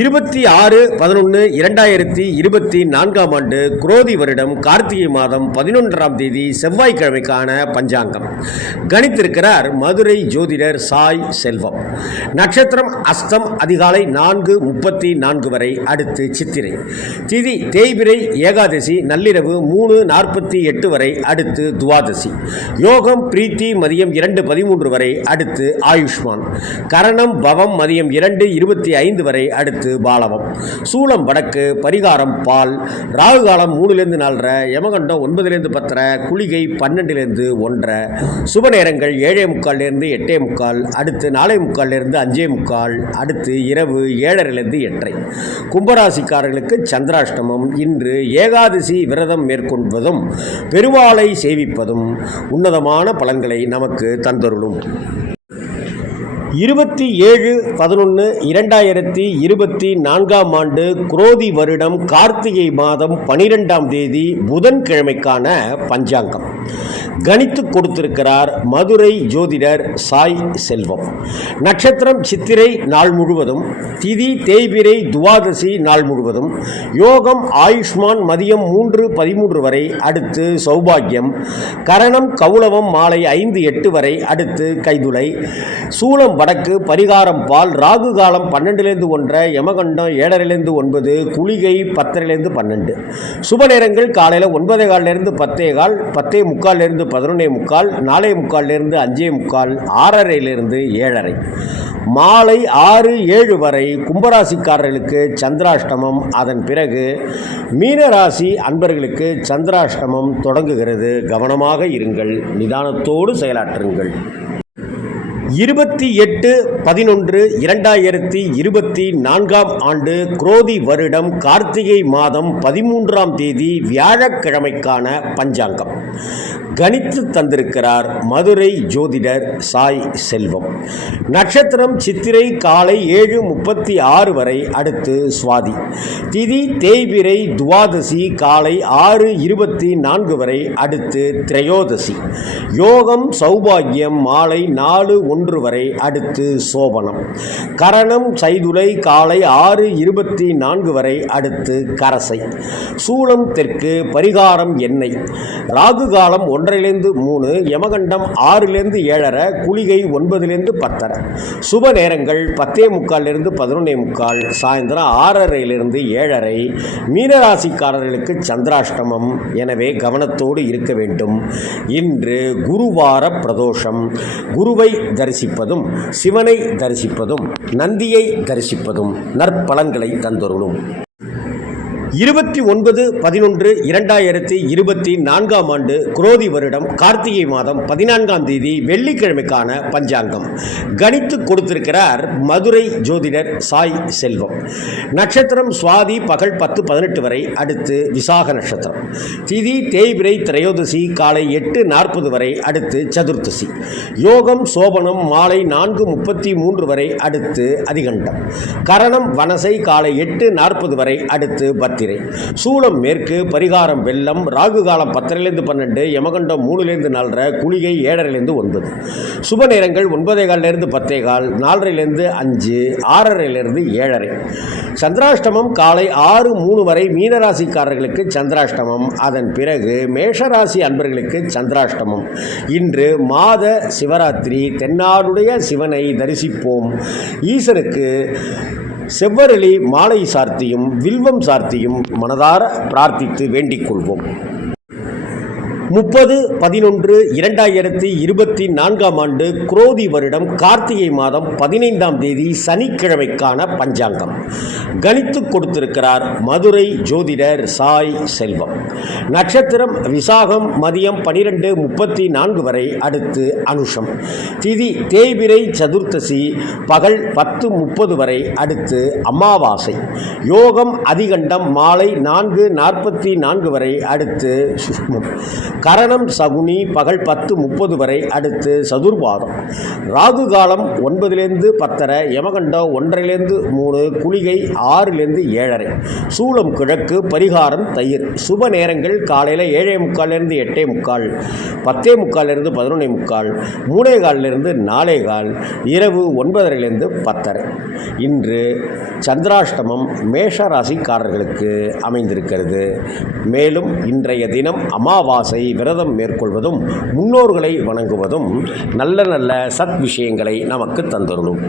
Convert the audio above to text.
இருபத்தி ஆறு பதினொன்று இரண்டாயிரத்தி இருபத்தி நான்காம் ஆண்டு குரோதி வருடம் கார்த்திகை மாதம் பதினொன்றாம் தேதி செவ்வாய்க்கிழமைக்கான பஞ்சாங்கம். கணித்திருக்கிறார் மதுரை ஜோதிடர் சாய் செல்வம். நட்சத்திரம் அஸ்தம் அதிகாலை நான்கு முப்பத்தி நான்கு வரை அடுத்து சித்திரை. திதி தேய்பிரை ஏகாதசி நள்ளிரவு மூணு நாற்பத்தி எட்டு வரை அடுத்து துவாதசி. யோகம் பிரீத்தி மதியம் இரண்டு பதிமூன்று வரை அடுத்து ஆயுஷ்மான். கரணம் பவம் மதியம் இரண்டு இருபத்தி ஐந்து வரை அடுத்து பாலவம். சூலம் வடக்கு பரிகாரம் பால். ராகு காலம் மூணுலேருந்து நாலரை யமகண்டம் ஒன்பதுலேருந்து பத்தரை குளிகை பன்னெண்டுலேருந்து ஒன்றரை. சுப நேரங்கள் ஏழே முக்கால்லேருந்து எட்டே முக்கால் அடுத்து நாலே முக்கால்லேருந்து அஞ்சே முக்கால் அடுத்து இரவு ஏழரைலேருந்து எட்டரை. கும்பராசிக்காரர்களுக்கு சந்திராஷ்டமம். இன்று ஏகாதசி விரதம் மேற்கொள்வதும் பெருவாலை சேவிப்பதும் உன்னதமான பலன்களை நமக்கு தந்தருளும். இருபத்தி ஏழு பதினொன்று இரண்டாயிரத்தி இருபத்தி நான்காம் ஆண்டு குரோதி வருடம் கார்த்திகை மாதம் பனிரெண்டாம் தேதி புதன்கிழமைக்கான பஞ்சாங்கம். கணித்து கொடுத்திருக்கிறார் மதுரை ஜோதிடர் சாய் செல்வம். நட்சத்திரம் சித்திரை நாள் முழுவதும் திதி தேய்பிரை துவாதசி நாள் முழுவதும் யோகம் ஆயுஷ்மான் மதியம் மூன்று பதிமூன்று வரை அடுத்து சௌபாகியம் கரணம் கவுளவம் மாலை ஐந்து எட்டு வரை அடுத்து கைதுளை சூலம் வடக்கு பரிகாரம் பால் ராகு காலம் பன்னெண்டுலேருந்து ஒன்றரை யமகண்டம் ஏழரைலேருந்து ஒன்பது குளிகை பத்தரைலேருந்து பன்னெண்டு. சுப நேரங்கள் காலையில் ஒன்பதே காலிலேருந்து பத்தே கால் பத்தே முக்கால்லேருந்து பதினொன்னே முக்கால் நாலே முக்கால்லேருந்து அஞ்சே முக்கால் ஆறரையிலிருந்து ஏழரை. மாலை ஆறு ஏழு வரை கும்பராசிக்காரர்களுக்கு சந்திராஷ்டமம். அதன் பிறகு மீனராசி அன்பர்களுக்கு சந்திராஷ்டமம் தொடங்குகிறது. கவனமாக இருங்கள் நிதானத்தோடு செயலாற்றுங்கள். இருபத்தி எட்டு பதினொன்று இரண்டாயிரத்தி இருபத்தி நான்காம் ஆண்டு குரோதி வருடம் கார்த்திகை மாதம் பதிமூன்றாம் தேதி வியாழக்கிழமைக்கான பஞ்சாங்கம். கணித்து தந்திருக்கிறார் மதுரை ஜோதிடர் சாய் செல்வம். நட்சத்திரம் சித்திரை காலை ஏழு முப்பத்தி ஆறு வரை அடுத்து சுவாதி. திதி தேய்பிரை துவாதசி காலை ஆறு இருபத்தி நான்கு வரை அடுத்து திரையோதசி. யோகம் சௌபாகியம் மாலை நாலு ஒன்று வரை அடுத்து சோபனம். கரணம் சைதுலை காலை ஆறு இருபத்தி நான்கு வரை அடுத்து கரசை. சூளம் தெற்கு பரிகாரம் எண்ணெய். ராகு காலம் ஒன்றிலிருந்து மூணு யமகண்டம் ஆறிலிருந்து ஏழரை குளிகை ஒன்பதுலேருந்து பத்தரை. சுப நேரங்கள் பத்தே முக்கால்லேருந்து பதினொன்னே முக்கால் சாயந்தரம் ஆறரையிலிருந்து ஏழரை. மீனராசிக்காரர்களுக்கு சந்திராஷ்டமம் எனவே கவனத்தோடு இருக்க வேண்டும். இன்று குருவார பிரதோஷம். குருவை தரிசிப்பதும் சிவனை தரிசிப்பதும் நந்தியை தரிசிப்பதும் நற்பலன்களை தந்தருளும். இருபத்தி ஒன்பது பதினொன்று இரண்டாயிரத்தி இருபத்தி நான்காம் ஆண்டு குரோதி வருடம் கார்த்திகை மாதம் பதினான்காம் தேதி வெள்ளிக்கிழமைக்கான பஞ்சாங்கம். கணித்து கொடுத்திருக்கிறார் மதுரை ஜோதிடர் சாய் செல்வம். நட்சத்திரம் சுவாதி பகல் பத்து பதினெட்டு வரை அடுத்து விசாக நட்சத்திரம். திதி தேய்பிரை திரையோதசி காலை எட்டு நாற்பது வரை அடுத்து சதுர்த்தசி. யோகம் சோபனம் மாலை நான்கு முப்பத்தி மூன்று வரை அடுத்து அதிகண்டம். கரணம் வனசை காலை எட்டு நாற்பது வரை அடுத்து பத்திரம். பத்திரை சூளம் மேற்கு பரிகாரம் வெள்ளம் ராகு காலம் பத்தரைலேருந்து பன்னெண்டு யமகண்டம் மூணுலேருந்து நாலரை குளிகை ஏழரைலேருந்து ஒன்பது. சுப நேரங்கள் ஒன்பதே காலிலேருந்து பத்தே கால் நாலரைலேருந்து அஞ்சு ஆறரைலேருந்து ஏழரை. சந்திராஷ்டமம் காலை ஆறு மூணு வரை மீனராசிக்காரர்களுக்கு சந்திராஷ்டமம். அதன் பிறகு மேஷராசி அன்பர்களுக்கு சந்திராஷ்டமம். இன்று மாத சிவராத்திரி தென்னாடுடைய சிவனை தரிசிப்போம். ஈசனுக்கு செவ்வரளி மாலை சார்த்தியும் வில்வம் சார்த்தியும் மனதார பிரார்த்தித்து வேண்டிக் கொள்வோம். முப்பது பதினொன்று இரண்டாயிரத்தி இருபத்தி நான்காம் ஆண்டு குரோதி வருடம் கார்த்திகை மாதம் பதினைந்தாம் தேதி சனிக்கிழமைக்கான பஞ்சாங்கம். கணித்து கொடுத்திருக்கிறார் மதுரை ஜோதிடர் சாய் செல்வம். நட்சத்திரம் விசாகம் மதியம் பனிரெண்டு முப்பத்தி நான்கு வரை அடுத்து அனுஷம். திதி தேய்பிரை சதுர்த்தசி பகல் பத்து முப்பது வரை அடுத்து அமாவாசை. யோகம் அதிகண்டம் மாலை நான்கு நாற்பத்தி நான்கு வரை அடுத்து சுஷ்மம். கரணம் சகுனி பகல் பத்து முப்பது வரை அடுத்து சதுர்பாதம் ராகு காலம் ஒன்பதுலேருந்து பத்தரை யமகண்டம் ஒன்றரைலேருந்து மூணு குளிகை ஆறுலேருந்து ஏழரை. சூளம் கிழக்கு பரிகாரம் தயிர். சுப நேரங்கள் காலையில் ஏழே முக்கால்லேருந்து எட்டே முக்கால் பத்தே முக்கால்லேருந்து பதினொன்னே முக்கால் மூணே காலிலிருந்து நாலே கால் இரவு ஒன்பதரைலேருந்து பத்தரை. இன்று சந்திராஷ்டமம் மேஷ ராசிக்காரர்களுக்கு அமைந்திருக்கிறது. மேலும் இன்றைய தினம் அமாவாசை விரதம் மேற்கொள்வதும் முன்னோர்களை வணங்குவதும் நல்ல நல்ல சத் விஷயங்களை நமக்கு தந்தருளும்.